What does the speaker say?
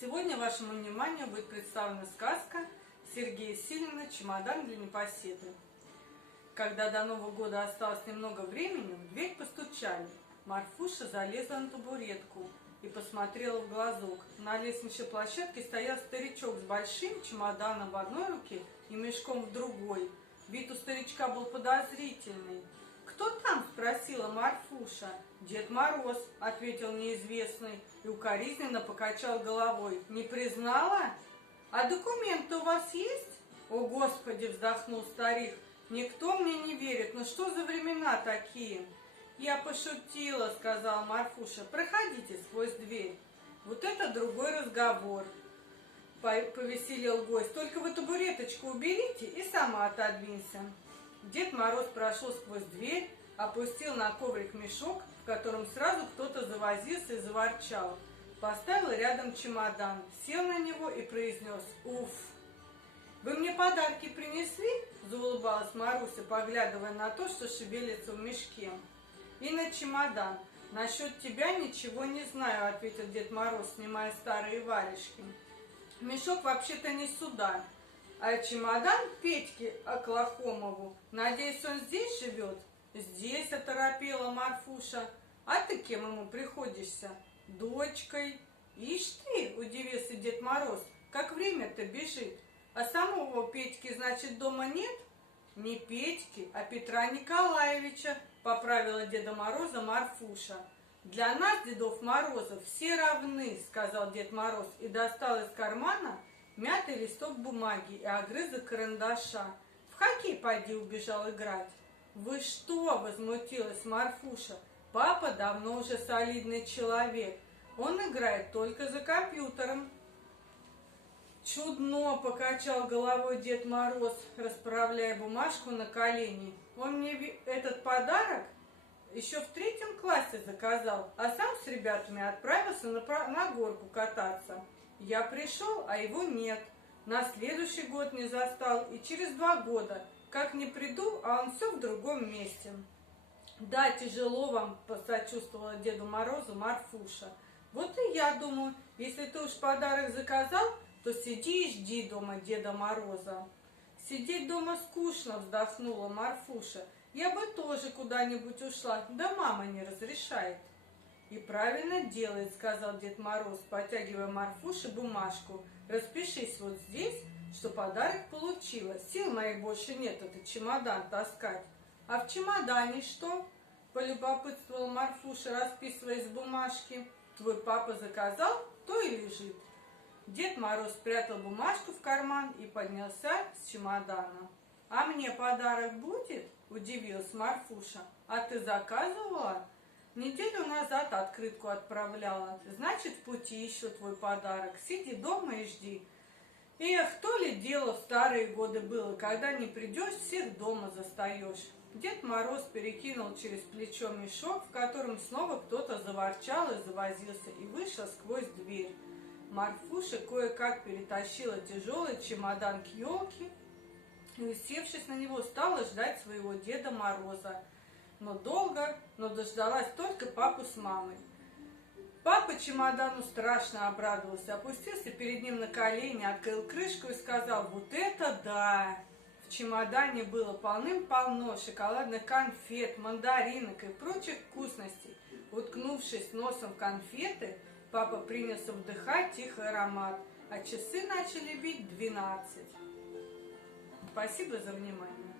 Сегодня вашему вниманию будет представлена сказка Сергея Силина «Чемодан для непоседы». Когда до Нового года осталось немного времени, в дверь постучали. Марфуша залезла на табуретку и посмотрела в глазок. На лестничной площадке стоял старичок с большим чемоданом в одной руке и мешком в другой. Вид у старичка был подозрительный. «Кто там?» – спросила Марфуша. «Дед Мороз», – ответил неизвестный и укоризненно покачал головой. «Не признала? А документы у вас есть?» «О, Господи!» – вздохнул старик. «Никто мне не верит. Ну что за времена такие?» «Я пошутила», – сказала Марфуша. «Проходите сквозь дверь». «Вот это другой разговор», – повеселил гость. «Только вы табуреточку уберите и сама отодвинься». Дед Мороз прошел сквозь дверь, опустил на коврик мешок, в котором сразу кто-то завозился и заворчал. Поставил рядом чемодан, сел на него и произнес: «Уф!» «Вы мне подарки принесли?» – заулыбалась Маруся, поглядывая на то, что шевелится в мешке. «И на чемодан. Насчет тебя ничего не знаю», – ответил Дед Мороз, снимая старые варежки. «Мешок вообще-то не сюда. А чемодан Петьке Оклахомову. Надеюсь, он здесь живет?» «Здесь», — оторопела Марфуша. «А ты кем ему приходишься?» «Дочкой». «Ишь ты!» — удивился Дед Мороз. «Как время-то бежит. А самого Петьки, значит, дома нет?» «Не Петьки, а Петра Николаевича», — поправила Деда Мороза Марфуша. «Для нас, Дедов Морозов, все равны», — сказал Дед Мороз и достал из кармана мятый листок бумаги и огрызок карандаша. «В хоккей пойди», убежал играть. «Вы что?» – возмутилась Марфуша. «Папа давно уже солидный человек. Он играет только за компьютером». «Чудно!» – покачал головой Дед Мороз, расправляя бумажку на колени. «Он мне этот подарок еще в 3 классе заказал, а сам с ребятами отправился на горку кататься. Я пришел, а его нет. На следующий год не застал, и через 2 года. Как не приду, а он все в другом месте». «Да, тяжело вам», – посочувствовала Деду Морозу Марфуша. «Вот и я думаю, если ты уж подарок заказал, то сиди и жди дома Деда Мороза». «Сидеть дома скучно», – вздохнула Марфуша. «Я бы тоже куда-нибудь ушла, да мама не разрешает». «И правильно делает», — сказал Дед Мороз, протягивая Марфуше бумажку. «Распишись вот здесь, что подарок получила. Сил моих больше нет этот чемодан таскать». «А в чемодане что?» — полюбопытствовала Марфуша, расписываясь в бумажке. «Твой папа заказал, то и лежит». Дед Мороз спрятал бумажку в карман и поднялся с чемодана. «А мне подарок будет?» — удивилась Марфуша. «А ты заказывала?» «Неделю назад открытку отправляла. Значит, в пути еще твой подарок. Сиди дома и жди». Эх, то ли дело в старые годы было, когда не придешь, всех дома застаешь. Дед Мороз перекинул через плечо мешок, в котором снова кто-то заворчал и завозился, и вышел сквозь дверь. Марфуша кое-как перетащила тяжелый чемодан к елке и, усевшись на него, стала ждать своего Деда Мороза. Но дождалась только папу с мамой. Папа чемодану страшно обрадовался, опустился перед ним на колени, открыл крышку и сказал: «Вот это да!» В чемодане было полным-полно шоколадных конфет, мандаринок и прочих вкусностей. Уткнувшись носом в конфеты, папа принялся вдыхать тихий аромат, а часы начали бить 12. Спасибо за внимание.